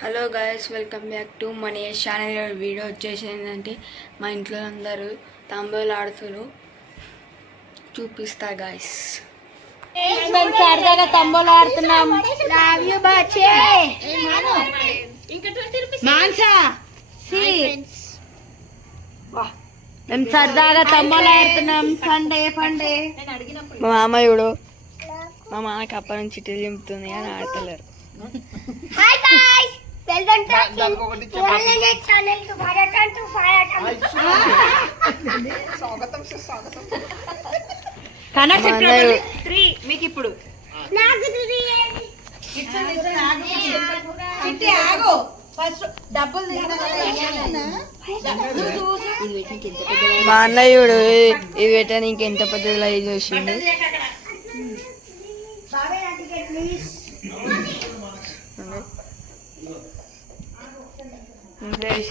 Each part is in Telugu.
Hello guys, welcome back to Manish channel. Video వచ్చేసి ఏంటంటే మా ఇంట్లో అందరూ తంబోలు ఆడుతున్నారు, చూపిస్తా గైస్. మేము సరదాగా తంబోలు ఆడుతున్నాం. మేము సరదాగా తంబోలు ఆడుతున్నాం. ఫండే మా మామయ్యుడు మా మామకి అప్పటి నుంచి చిట్టి చింపుతుంది అని ఆడతలేరు. Hi guys, welcome to Manish channel కు స్వాగతం. మీకు ఇప్పుడు మా అన్నయ్యుడు ఇది పెట్టని ఇంకెంత పెద్దదిలా చూసిండు.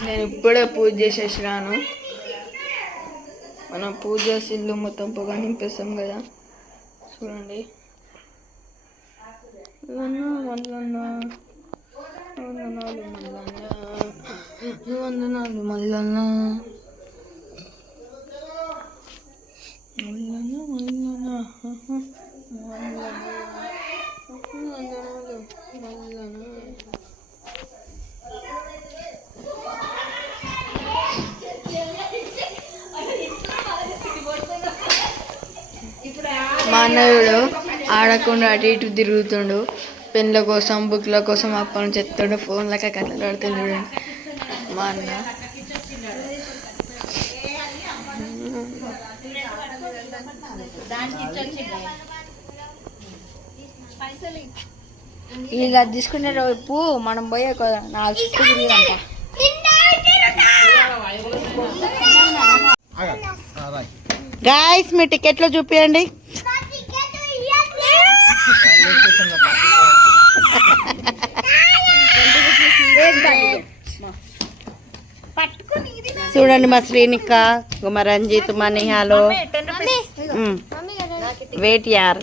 నేను ఇప్పుడే పూజ చేసేసినాను. మనం పూజ చేసి ఇల్లు మొత్తం పొగ నింపేస్తాం కదా, చూడండి. వందనాలు మల్లన్న. మా అన్నయ్యుడు ఆడకుండా అటు ఇటు తిరుగుతుండు. పెన్ల కోసం, బుక్ల కోసం అప్పని చెప్తాడు. ఫోన్లకి కట్టలు ఆడుతుండు చూడండి మా అన్న. ఇక తీసుకునే రేపు మనం పోయే 4 చుట్టూ తిరిగినంట. గాయస్ మీ టికెట్లు చూపియండి. చూడండి మా శ్రీనిక, మా రంజిత్, మా నిహాలో. వెయిట్ యార్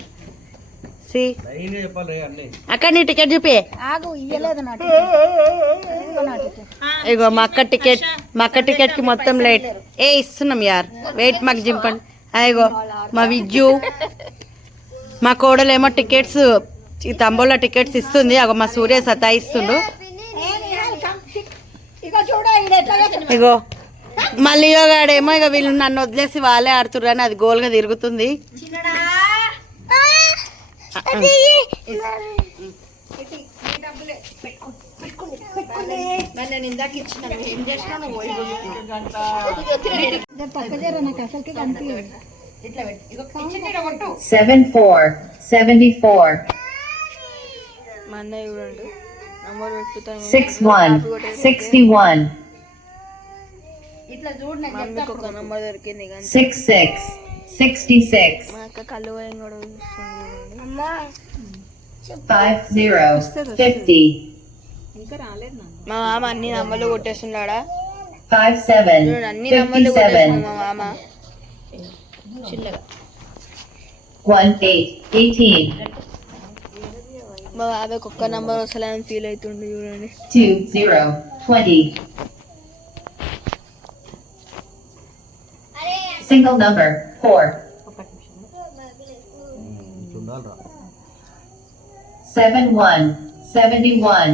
అక్కడ నీ టికెట్ చూపి. ఇగో మా అక్క టికెట్ కి మొత్తం లేట్. ఇస్తున్నాం యార్, వెయిట్ మాకు చింపండి. అయ్యో మా విజ్జు, మా కోడలేమో టికెట్స్, ఈ తంబోలా టికెట్స్ ఇస్తుంది. అగో మా సూర్య సతాయిస్తుండు. ఇగో మళ్ళీ గాడేమో ఇక వీళ్ళు నన్ను వదిలేసి వాళ్ళే ఆడుతుర్రు అని అది గోల్గా తిరుగుతుంది. మా అన్నయ్య చూడండి నంబర్ పెట్టుతాను. 61 మమ్మీకి ఒక నంబర్ దొరికింది. 66 66 మా అక్క కళ్ళు భయం కూడా చూస్తుంది. 50 50 మా మామ అన్ని నంబర్లు కొట్టేస్తున్నాడా. 57 అన్ని నంబర్లు కొట్టేస్తున్నాడు మా మామ. 18 మా బాబాయ్కి ఒక్క నంబర్ వస్తలేని ఫీల్ అవుతుండే చూడండి. 20 single number 4 71 71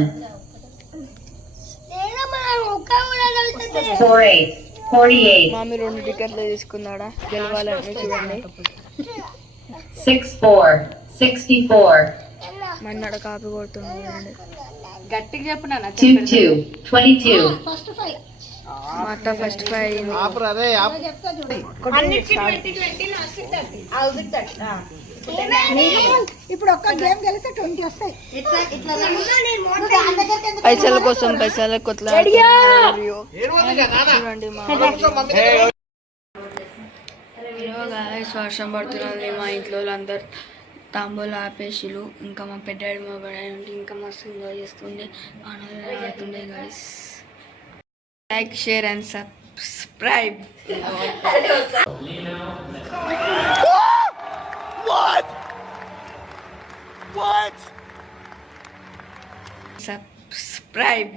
48 మామి 2 టికెట్లు తీసుకున్నాడా గెలవాలని చూడండి. 64 64 మన్నాడ కాపీ కొడుతున్నాడు చూడండి. గట్టిగా చెప్పు నాన్న. 22 మా అత్త ఫస్ట్ 5 ఇప్పుడు ఒక్క గేమ్ గెలిస్తే 20 వస్తాయి. పైసల కోసం పైసల కొట్లాడు చూడండి. మా వర్షం పడుతున్నది. మా ఇంట్లో అందరు తాంబూలు ఆపేసిలు. ఇంకా మా పెద్దాడు మా బడి ఇంకా మస్తు ఎంజాయ్ చేస్తుండే, ఆడుతుండే. Guys like, share and subscribe. Subscribe